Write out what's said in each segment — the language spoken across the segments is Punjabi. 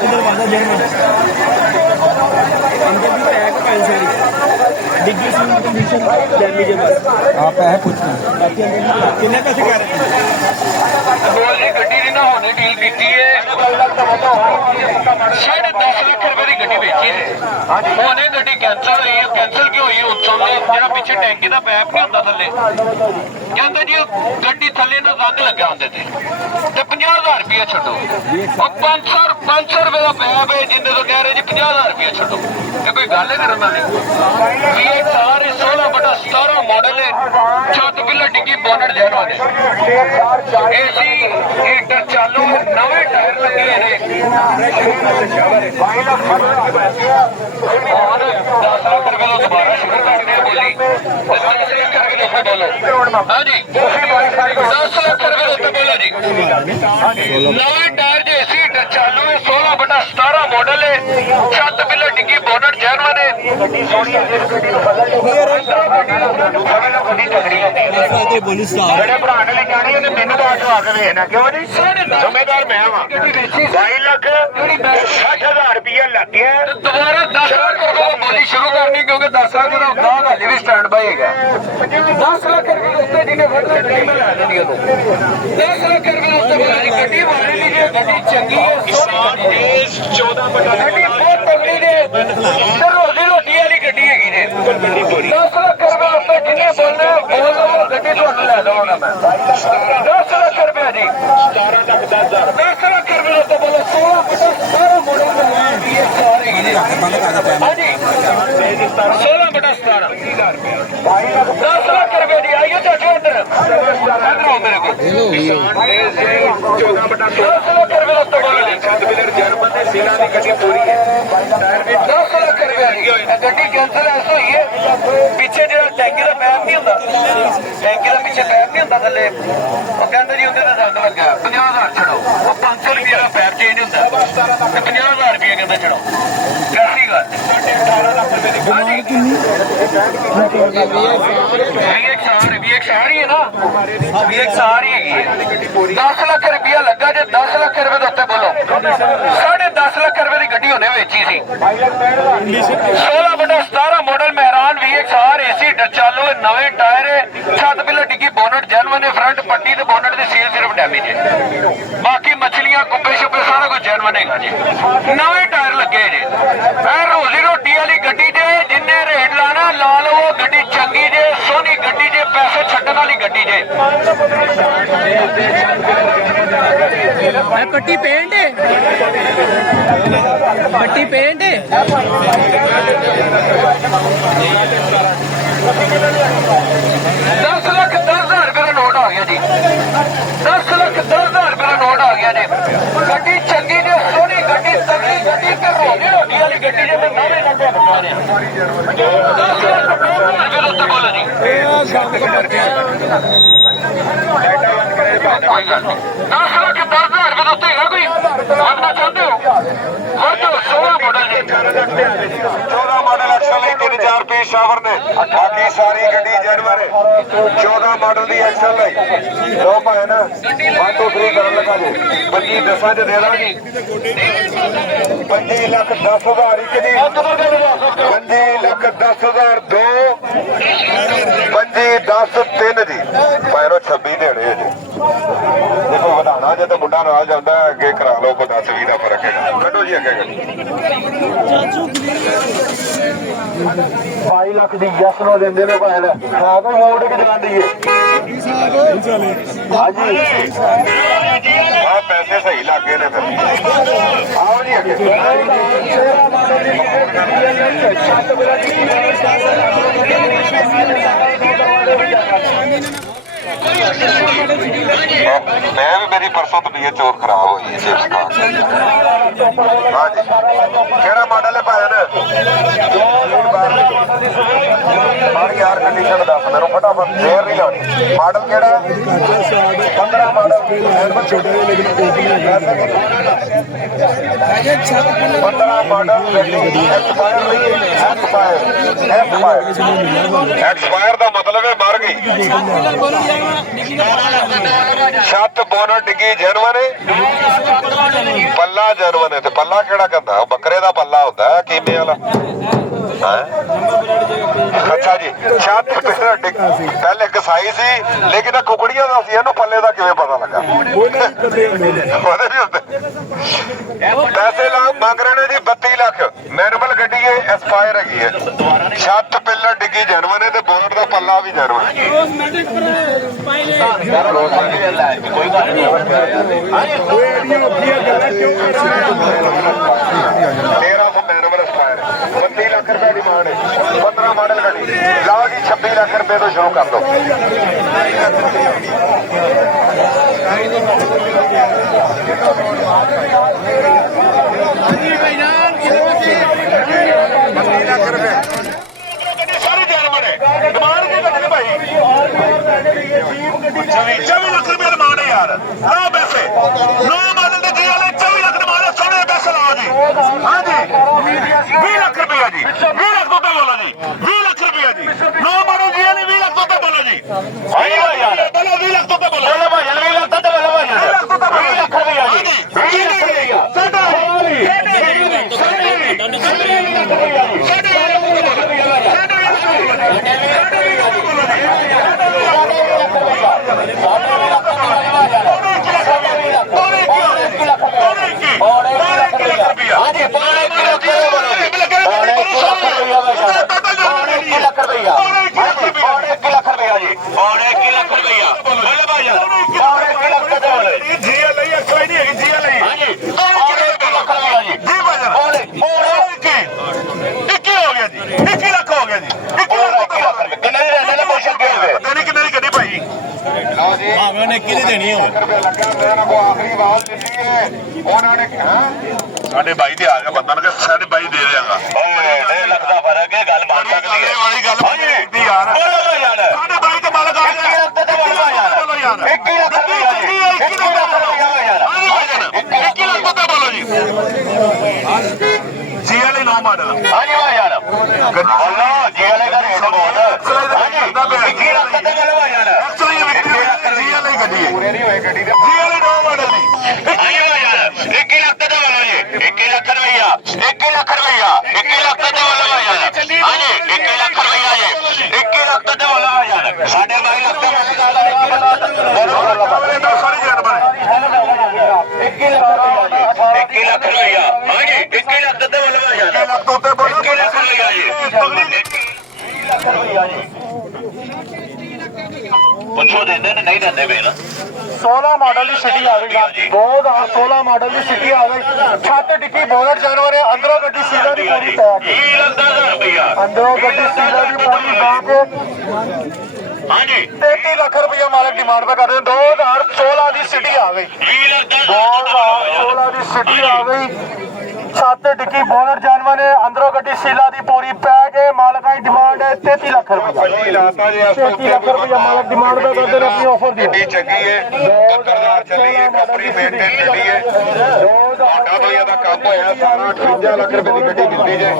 दरवाजा जर्मन अंदर भी पैक पेंसिल डिग्गी सी कंडीशन डैमेज है बस आप है पूछना बाकी अंदर कितने पैसे कह रहे हैं बोल जी गड्डी दी ना होने डील कीती है 10.5 ਲੱਖ ਰੁਪਏ ਦੀ ਗੱਡੀ ਵੇਚੀ ਹੈ ਉਹਨੇ ਗੱਡੀ ਕੈਂਸਲ ਹੋਈ ਹੈ ਕੈਂਸਲ ਕਿਉਂ ਹੋਈ ਉੱਥੋਂ ਦੇ ਜਿਹੜਾ ਪਿੱਛੇ ਟੈਂਕੀ ਦਾ ਪੈਪ ਨਹੀਂ ਹੁੰਦਾ ਥੱਲੇ ਕਹਿੰਦੇ ਜੀ ਗੱਡੀ ਥੱਲੇ ਨੂੰ ਰੰਗ ਲੱਗਾ ਹੁੰਦੇ ਤੇ 50000 ਰੁਪਏ ਛੱਡੋ ਉਹ 500 ਰੁਪਏ ਦਾ ਪੈਪ ਹੈ ਜਿੰਦੇ ਤੋਂ ਕਹਿ ਰਹੇ ਜੀ 50000 ਰੁਪਏ ਛੱਡੋ ਇਹ ਕੋਈ ਗੱਲ ਹੈ ਕਰਨ ਵਾਲੀ ਇਹ ਸਾਰੇ 16/17 ਮਾਡਲ ਹੈ ਛੱਤ ਪਿੱਲਰ ਡਿੱਗੀ ਬੋਨਟ ਜੈਨੋ ਨੇ ਏਸੀ ਹੀਟਰ ਚਾਲੂ ਨਵੇਂ ਟਾਇਰ ਲੱਗੇ ਨੇ 10 ਲੱਖ ਰੁਪਏ ਦਾ ਦੁਬਾਰਾ ਸ਼ੁਰੂ ਕਰਨੇ ਬੋਲੀ ਕਰਕੇ ਦੇਖੋ ਬੋਲੋ ਹਾਂਜੀ 10 ਲੱਖ ਰੁਪਏ ਉੱਤੇ ਬੋਲੋ ਜੀ ਨਵੇਂ ਟਾਇਰ ਜੇ ਏਸੀ ਹੀਟਰ ਚਾਲੂ ਹੈ 16/17 ਮਾਡਲ ਹੈ ਛੱਤ ਪਿੱਲਰ ਡਿੱਗੀ ਬੋਨਟ ਜੈਨੋ ਨੇ ਗੱਡੀ ਸੋਹਣੀ ਹੈ ਗੱਡੀ ਨੂੰ ਬਦਲ ਤੇ ਬੋਲੀ ਸਟਾਰ ਜਿਹੜੇ ਭਰਾ ਨੇ ਜਾਣੀ ਹੈ ਤੇ ਮੈਨੂੰ ਤਾਂ ਆਟੋ ਆ ਕੇ ਵੇਖਣਾ ਕਿਉਂ ਜੀ ਜ਼ਿੰਮੇਦਾਰ ਮੈਂ ਵਾਂ 22 ਲੱਖ 60,000 ਰੁਪਏ ਲੱਗ ਗਿਆ ਦੁਬਾਰਾ 10 ਲੱਖ ਰੁਪਏ ਬੋਲੀ ਸ਼ੁਰੂ ਕਰਨੀ ਕਿਉਂਕਿ 10 ਲੱਖ ਦਾ ਗਾਹਕ ਹਾਲੇ ਵੀ ਸਟੈਂਡ ਬਾਈ ਹੈਗਾ 10 ਲੱਖ ਰੁਪਏ ਉੱਤੇ ਜਿਹਨੇ ਵੱਧ ਗੱਡੀ ਮੈਂ ਲੈ ਲੈਣੀ ਉਹਨੂੰ 10 ਲੱਖ ਰੁਪਏ ਉੱਤੇ ਬੋਲੀ ਗੱਡੀ ਮਾਰੀ ਲਈ ਜੇ ਗੱਡੀ ਚੰਗੀ ਹੈ 14 ਗੱਡੀ ਬਹੁਤ ਤਗੜੀ ਨੇ ਤੇ ਰੋਟੀ ਵਾਲੀ ਗੱਡੀ ਹੈਗੀ ਨੇ 10 ਲੱਖ ਰੁਪਏ ਉੱਤੇ ਜਿਹਨੇ ਬੋਲਣਾ ਬੋਲ ਲਵੋ ਗੱਡੀ ਤੁਹਾਨੂੰ ਲੈ ਦਵਾਂਗਾ ਮੈਂ 10 ਲੱਖ ਰੁਪਏ ਜੀ 17 ਲੱਖ 10,000 10 ਲੱਖ ਰੁਪਏ ਉੱਤੇ ਬੋਲੋ 16/17 ਮਾਡਲ ਦਾ ਸਾਰੇ ਹੈਗੇ ਹਾਂਜੀ 16/17 10 ਲੱਖ ਰੁਪਏ ਦੀ ਆਈਓ ਚਾਚੂ ਅੰਦਰ ਆਓ ਮੇਰੇ ਕੋਲ 10 ਲੱਖ ਰੁਪਏ ਉੱਤੇ ਬੋਲੋ ਜੀ ਜਰਮਨ ਦੇ ਸੇਲਾਂ ਦੀ ਗੱਡੀ ਪੂਰੀ ਹੈ 10 ਲੱਖ ਰੁਪਏ ਦੀ ਗੱਡੀ ਕੈਂਸਲ ਐਸ ਹੋਈ ਹੈ ਪਿੱਛੇ ਜਿਹੜਾ ਟੈਂਕੀ ਦਾ ਪੈਪ ਨਹੀਂ ਹੁੰਦਾ ਟੈਂਕੀ ਦਾ ਪਿੱਛੇ ਪੈਪ ਨਹੀਂ ਹੁੰਦਾ ਥੱਲੇ ਉਹ ਕਹਿੰਦੇ ਜੀ ਉਹਦੇ ਤੇ ਰੰਗ ਲੱਗਾ 50,000 ਛੜੋ ਉਹ 500 ਰੁਪਏ ਦਾ ਪੈਪ ਚੇਂਜ ਹੁੰਦਾ ਤੇ 50,000 ਰੁਪਏ ਕਹਿੰਦੇ ਛੜੋ ਕੈਸੀ ਗੱਲ 18 ਲੱਖ ਰੁਪਏ ਦੀ ਡਿਮਾਂਡ ਕਿੰਨੀ ਵੀ ਇੱਕ ਸਾਰ ਹੀ ਹੈ ਨਾ ਵੀ ਇੱਕ ਸਾਰ ਹੀ ਹੈਗੀ 10 ਲੱਖ ਰੁਪਇਆ ਲੱਗਾ ਜੇ 10 ਲੱਖ ਰੁਪਏ ਦੇ ਉੱਤੇ ਬੋਲੋ 10.5 ਲੱਖ ਰੁਪਏ ਦੀ ਗੱਡੀ ਉਹਨੇ ਵੇਚੀ ਸੀ 16/17 ਮਾਡਲ ਮਹਿਰਾਨ VXR ਏਸੀ ਚਾਲੂ ਹੈ ਨਵੇਂ ਟਾਇਰ ਹੈ ਛੱਤ ਪਿੱਲਰ ਡਿੱਗੀ ਬੋਨਟ ਜੈਨੂਇਨ ਹੈ ਫਰੰਟ ਪੱਟੀ ਤੇ ਬੋਨਟ ਦੀ ਸੀਲ ਸਿਰਫ ਡੈਮੇਜ ਹੈ ਬਾਕੀ ਮੱਛਲੀਆਂ ਕੁੱਪੇ ਛੁੱਪੇ ਸਾਰਾ ਕੁਝ ਜੈਨੂਇਨ ਹੈਗਾ ਜੀ ਨਵੇਂ ਟਾਇਰ ਲੱਗੇ ਜੇ ਇਹ ਰੋਜ਼ੀ ਰੋਟੀ ਵਾਲੀ ਗੱਡੀ ਜੇ ਜਿੰਨੇ ਰੇਟ ਲਾਣਾ ਲਾ ਲਵੋ ਗੱਡੀ ਚੰਗੀ ਜੇ ਸੋਹਣੀ ਗੱਡੀ ਜੇ ਪੈਸੇ ਛੱਡਣ ਵਾਲੀ ਗੱਡੀ ਜੇ पट्टी पेंट है पट्टी पेंट है 10 ਲੱਖ 10,000 ਰੁਪਏ ਦਾ ਨੋਟ ਆ ਗਿਆ ਜੀ 10 ਲੱਖ 10,000 ਰੁਪਏ ਦਾ ਨੋਟ ਆ ਗਿਆ ਜੀ ਗੱਡੀ ਚੰਗੀ ਜੇ ਸੋਹਣੀ ਗੱਡੀ ਤਗੜੀ ਗੱਡੀ ਤੇ ਰੋਜੀ ਰੋਟੀ ਵਾਲੀ ਗੱਡੀ ਜੇ ਮੈਂ ਨਵੇਂ ਨੰਬਰ ਬਣਾ ਰਿਹਾ 10 ਲੱਖ 10,000 ਰੁਪਏ ਦਾ ਉੱਤੇ ਬੋਲੋ ਜੀ ਕੋਈ ਗੱਲ ਨਹੀਂ 10 ਲੱਖ 10,000 ਰੁਪਏ ਦਾ ਉੱਤੇ ਹੈਗਾ ਕੋਈ ਮੰਨਣਾ ਚਾਹੁੰਦੇ ਹੋ ਵਰਤੋ 16 ਮਾਡਲ ਜੀ 14 ਮਾਡਲ ਐਕਸਲ ਲਈ 3-4 ਪੀਸ ਸ਼ਾਵਰ ਨੇ ਬਾਕੀ ਸਾਰੀ ਗੱਡੀ ਜੈਨੂਇਨ 14 ਮਾਡਲ ਦੀ ਐਕਸਲ ਲਈ ਲੋ ਭਾਵੇਂ ਨਾ 1 2 3 ਕਰਨ ਲੱਗਾ ਜੀ 25 10 ਚ ਦੇ ਦਾਂਗੇ 25 ਲੱਖ 10,000 ਇੱਕ ਜੀ 25 ਲੱਖ 10,000 2 25 10 3 ਜੀ ਪੈਰੋ 26 ਦੇਣੇ ਜੀ ਦੇਖੋ ਵਧਾਣਾ ਜੇ ਤਾਂ ਮੁੰਡਾ ਨਾਲ ਜਾਂਦਾ ਅੱਗੇ ਕਰਾ ਲਓ ਕੋਈ 10-20 ਦਾ ਫਰਕ ਹੈਗਾ ਕੱਢੋ ਜੀ ਅੱਗੇ 22 ਲੱਖ ਦੀ ਯਸ ਨੂੰ ਦਿੰਦੇ ਨੇ ਭਾਵੇਂ ਹਾਂ ਕੋਈ ਮੋੜ ਕੇ ਜਾਂਦੀ ਹੈ ਹਾਂਜੀ ਆ ਪੈਸੇ ਸਹੀ ਲੱਗ ਗਏ ਨੇ ਫਿਰ ਆਓ ਜੀ ਅੱਗੇ मैं भी मेरी परसों तबीयत चोर खराब हुई है हाँ जी केड़ा मॉडल है भाई यार कंडीशन दस मेरे फटाफट देर नहीं लानी मॉडल केड़ा 15 मॉडल 15 मॉडल एक्सपायर का मतलब है मर गई ਗਈ ਛੱਤ ਬੋਨਟ ਡਿੱਗੀ ਜਨਵਰ ਪੱਲਾ ਜਨਵਰ ਤੇ ਪੱਲਾ ਕਿਹੜਾ ਕਹਿੰਦਾ ਬੱਕਰੇ ਦਾ ਪੱਲਾ ਹੁੰਦਾ ਕੀਮੇ ਵਾਲਾ ਅੱਛਾ ਜੀ ਛੱਤ ਪਹਿਲੇ ਕਸਾਈ ਸੀ ਲੇਕਿਨ ਕੁਕੜੀਆਂ ਦਾ ਸੀ ਇਹਨੂੰ ਪੱਲੇ ਦਾ ਕਿਵੇਂ ਪਤਾ ਲੱਗਾ ਪੈਸੇ ਮੰਗ ਰਹੇ ਨੇ ਜੀ 32 ਲੱਖ ਮੈਨੂਅਲ ਗੱਡੀ ਹੈ ਐਸਪਾਇਰ ਹੈਗੀ ਹੈ ਛੱਤ ਪਿੱਲਰ ਡਿੱਗੀ ਜਨਵਰ ਨੇ ਤੇ ਬੋਨਟ ਦਾ ਪੱਲਾ ਵੀ ਜਨਵਰ 1300 ਮੈਨੂਅਲ ਐਸਪਾਇਰ 32 ਲੱਖ ਰੁਪਏ ਡਿਮਾਂਡ ਹੈ 15 ਮਾਡਲ ਗੱਡੀ ਲਾਓ ਜੀ 26 ਲੱਖ ਰੁਪਏ ਤੋਂ ਸ਼ੁਰੂ ਕਰ ਦੋ ਸਾਰੀ ਜਨਮਨ ਹੈ ਡਿਮਾਂਡ ਕੀ ਕਰਦੇ ਭਾਈ 24 ਲੱਖ ਰੁਪਏ ਡਿਮਾਂਡ ਹੈ ਯਾਰ ਲਾਓ ਪੈਸੇ ਨੋ ਮਾਡਲ ਦੇ ਜੀ ਵਾਲੇ 24 ਲੱਖ ਡਿਮਾਂਡ ਹੈ ਸੋਹਣੇ ਪੈਸੇ ਲਾਓ ਜੀ ਹਾਂ ਜੀ 20 ਲੱਖ ਰੁਪਏ ਜੀ 20 ਲੱਖ ਤੋਂ ਬੋਲੋ ਜੀ 20 ਲੱਖ ਰੁਪਏ ਜੀ ਨੋ ਮਾਡਲ ਜੀ ਵਾਲੇ 20 ਲੱਖ ਤੋਂ ਬੋਲੋ ਜੀ ਹਾਂ ਯਾਰ ਬੋਲੋ 20 ਲੱਖ ਤੋਂ ਬੋਲੋ ਬੋਲੋ ਭਾਈ 20 ਲੱਖ ਤੋਂ ਬੋਲੋ ਭਾਈ 20 ਲੱਖ ਤੋਂ 20 ਲੱਖ ਰੁਪਏ ਜੀ 20 ਲੱਖ ਰੁਪਏ ਸਾਡਾ ਸਾਡੇ ਬਾਈ ਦੇ ਆ ਗਿਆ ਬੰਦਾ ਨੇ ਸਾਡੇ ਬਾਈ ਦੇ ਦੇਗਾ 1.5 ਲੱਖ ਦਾ ਫਰਕ ਹੈ ਗੱਲ ਬਣ ਸਕਦੀ ਹੈ ਵਾਲੀ ਗੱਲ ਹੁੰਦੀ ਯਾਰ ਬੋਲੋ ਯਾਰ ਸਾਡੇ ਬਾਈ ਤੇ ਮਾਲਕ ਆ ਗਿਆ 1 ਲੱਖ ਬੋਲੋ ਯਾਰ 1 ਲੱਖ ਰੁਪਏ 1 ਲੱਖ ਰੁਪਏ ਯਾਰ 1 ਲੱਖ ਦਾ ਬੋਲੋ ਜੀ ਜੀ ਵਾਲੇ ਨੋ ਮਾਡਲ ਹਾਂਜੀ ਵਾ ਯਾਰ ਬੋਲੋ ਜੀ ਵਾਲੇ ਦਾ ਰੇਟ ਬਹੁਤ ਹਾਂਜੀ 1 ਲੱਖ ਦਾ ਬੋਲੋ ਯਾਰ ਐਕਚੁਅਲੀ ਜੀ ਵਾਲੇ ਗੱਡੀ ਹੈ ਪੂਰੇ ਨਹੀਂ ਹੋਏ ਗੱਡੀ ਦੇ ਜੀ ਵਾਲੇ ਨੋ ਮਾਡਲ ਦੀ ਹਾਂਜੀ ਵਾ ਯਾਰ 1 ਲੱਖ ਦਾ ਬੋਲੋ ਜੀ 1 ਲੱਖ ਰੁਪਇਆ 1 ਲੱਖ ਰੁਪਇਆ 1 ਲੱਖ ਦਾ ਬੋਲੋ ਯਾਰ ਹਾਂਜੀ 1 ਲੱਖ ਰੁਪਇਆ ਜੀ 1 ਲੱਖ ਦਾ ਬੋਲੋ ਯਾਰ ਸਾਡੇ 22 ਲੱਖ ਦਾ ਬੋਲੋ ਸਾਰੀ ਜਾਨ ਬਣੇ 1 ਲੱਖ ਰੁਪਇਆ ਹਾਂਜੀ 1 ਲੱਖ ਦਾ ਬੋਲੋ ਯਾਰ 1 ਲੱਖ ਤੋਂ ਉੱਤੇ ਬੋਲੋ 1 ਲੱਖ ਰੁਪਇਆ ਜੀ 1 ਲੱਖ ਰੁਪਇਆ ਜੀ ਪੁੱਛੋ ਦਿੰਦੇ ਨੇ ਨਹੀਂ ਦਿੰਦੇ ਵੇ ਨਾ 16 ਮਾਡਲ ਦੀ ਸਿਟੀ ਆ ਗਈ 2016 ਮਾਡਲ ਦੀ ਸਿਟੀ ਆ ਗਈ ਛੱਤ ਡਿੱਗੀ ਬੋਨਟ ਜਾਨਵਰ ਹੈ ਅੰਦਰੋਂ ਗੱਡੀ ਸੀਲਾ ਦੀ ਪੂਰੀ ਪੈਕ 30 ਰੁਪਇਆ ਅੰਦਰੋਂ ਗੱਡੀ ਸੀਲਾ ਦੀ ਪੂਰੀ ਪੈਕ ਹਾਂਜੀ 33 ਲੱਖ ਰੁਪਇਆ ਮਾਲਕ ਡਿਮਾਂਡ ਪਾ ਕਰਦੇ 2016 ਦੀ ਸਿਟੀ ਆ ਗਈ 2016 ਦੀ ਸਿਟੀ ਆ ਗਈ ਛੱਤ ਡਿੱਗੀ ਬੋਨਟ ਜਾਨਵਰ ਹੈ ਅੰਦਰੋਂ ਗੱਡੀ ਸੀਲਾ ਦੀ ਪੂਰੀ ਪੈਕ ਹੈ ਮਾਲਕਾਂ ਦੀ ਡਿਮਾਂਡ ਹੈ 33 ਲੱਖ ਰੁਪਇਆ 33 ਲੱਖ ਰੁਪਇਆ ਮਾਲਕ ਡਿਮਾਂਡ ਪਾ ਕਰਦੇ ਨੇ ਆਪਣੀ ਆਫਰ ਦੀ ਗੱਡੀ ਚੰਗੀ ਹੈ 2000 ਚੱਲੀ ਹੈ ਕੰਪਨੀ ਮੇਨਟੇਨ ਗੱਡੀ ਹੈ 2000 ਦਾ ਕੰਮ ਹੋਇਆ ਸਾਰਾ 58 ਲੱਖ ਰੁਪਏ ਦੀ ਗੱਡੀ ਦਿੱਤੀ ਜੇ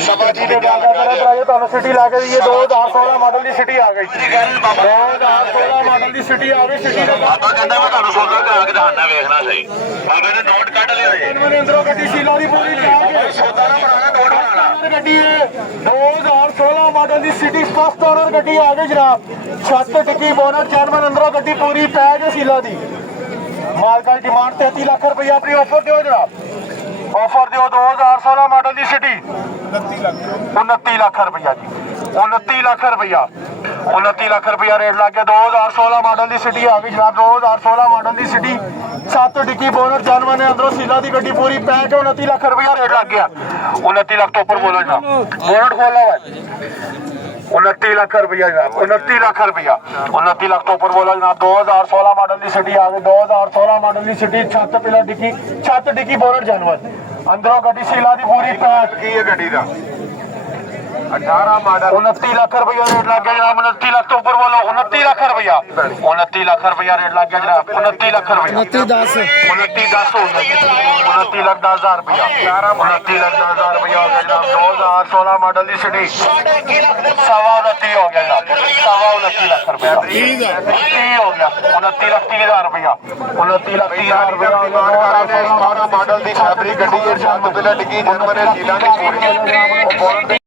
ਸਭਾ ਜੀ ਦੇ ਗੱਲ ਕਰੇ ਤੁਹਾਨੂੰ ਸਿਟੀ ਲਾ ਕੇ ਦਈਏ 2016 ਮਾਡਲ ਦੀ ਸਿਟੀ ਆ ਗਈ 2016 ਮਾਡਲ ਦੀ ਸਿਟੀ ਆ ਗਈ ਸਿਟੀ ਦਾ ਬਾਬਾ ਕਹਿੰਦਾ ਮੈਂ ਤੁਹਾਨੂੰ ਸੋਚਦਾ ਕਰਾ ਕੇ ਦਿਖਾਣਾ ਵੇਖਣਾ ਸਹੀ ਬਾਬੇ ਨੇ ਨੋਟ ਕੱਢ ਲਿਆ ਜੀ ਅੰਦਰੋਂ ਗੱਡੀ ਸੀਲਾ ਦੀ ਪੂਰੀ ਪੈਕ ਸੋਦਾ ਨਾ ਬਣਾਣਾ ਨੋਟ ਬਣਾਣਾ ਗੱਡੀ ਹੈ 2016 ਮਾਡਲ ਦੀ ਸਿਟੀ ਫਸਟ ਓਨਰ ਗੱਡੀ ਆ ਗਈ ਜਨਾਬ ਛੱਤ ਡਿੱਗੀ ਬੋਨਟ ਜਾਨਵਰ ਅੰਦਰੋਂ ਗੱਡੀ ਪੂਰੀ ਪੈਕ ਹੈ ਸੀਲਾ ਦੀ ਮਾਲਕਾਂ ਦੀ ਡਿਮਾਂਡ 33 ਲੱਖ ਰੁਪਏ ਆਪਣੀ ਆਫਰ ਦਿਓ ਜਨਾਬ ਆਫਰ ਦਿਓ 2016 ਮਾਡਲ ਦੀ ਸਿਟੀ 29 ਲੱਖ ਰੁਪਇਆ ਜੀ 29 ਲੱਖ ਰੁਪਇਆ 29 ਲੱਖ ਰੁਪਇਆ ਰੇਟ ਲੱਗ ਗਿਆ 2016 ਮਾਡਲ ਦੀ ਸਿਟੀ ਆ ਗਈ ਜਨਾਬ 2016 ਮਾਡਲ ਦੀ ਸਿਟੀ ਛੱਤ ਡਿੱਗੀ ਬੋਨਟ ਜਾਨਵਰ ਨੇ ਅੰਦਰੋਂ ਸੀਲਾ ਦੀ ਗੱਡੀ ਪੂਰੀ ਪੈਕ ਹੈ 29 ਲੱਖ ਰੁਪਇਆ ਰੇਟ ਲੱਗ ਗਿਆ 29 ਲੱਖ ਤੋਂ ਉੱਪਰ ਬੋਲੋ ਜਨਾਬ ਬੋਨਟ ਖੋਲ੍ਹਾ ਵਾ 29 ਲੱਖ ਰੁਪਇਆ ਜਨਾਬ 29 ਲੱਖ ਰੁਪਇਆ 29 ਲੱਖ ਤੋਂ ਉੱਪਰ ਬੋਲੋ ਜਨਾਬ 2016 ਮਾਡਲ ਦੀ ਸਿਟੀ ਆ ਗਈ 2016 ਮਾਡਲ ਦੀ ਸਿਟੀ ਛੱਤ ਪਿਲਾ ਡਿੱਗੀ ਛੱਤ ਡਿੱਗੀ ਬੋਨਟ ਜਾਨਵਰ ਅੰਦਰੋਂ ਗੱਡੀ ਸੀਲਾ ਦੀ ਪੂਰੀ ਪੈਕ ਕੀ ਹੈ ਗੱਡੀ ਦਾ 18 ਮਾਡਲ 29 ਲੱਖ ਰੁਪਇਆ ਰੇਟ ਲੱਗ ਗਿਆ ਜਨਾਬ 29 ਲੱਖ ਤੋਂ ਉੱਪਰ ਬੋਲੋ 29 ਲੱਖ ਰੁਪਇਆ 29 ਲੱਖ ਰੁਪਇਆ ਰੇਟ ਲੱਗ ਗਿਆ ਜਨਾਬ 29 ਲੱਖ ਰੁਪਇਆ 29 10 ਹੋ ਗਿਆ 29 ਲੱਖ 10,000 ਰੁਪਇਆ 29 ਲੱਖ 10,000 ਰੁਪਇਆ ਹੋ ਗਿਆ ਜਨਾਬ 2016 ਮਾਡਲ ਦੀ ਸਿਟੀ ਸਵਾ 29 ਹੋ ਗਿਆ ਜਨਾਬ ਸਵਾ 29 ਲੱਖ ਰੁਪਇਆ 30 ਹੋ ਗਿਆ 29 ਲੱਖ 30,000 ਰੁਪਇਆ 29 ਲੱਖ 30,000 ਰੁਪਇਆ ਮਾਡਲ ਦੀ ਫੈਬਰਿਕ ਗੱਡੀ ਇਹ ਸ਼ਾਮ ਤੋਂ ਪਹਿਲਾਂ ਡਿੱਗੀ ਜਨਮ ਨੇ ਲੀਲਾ ਨੇ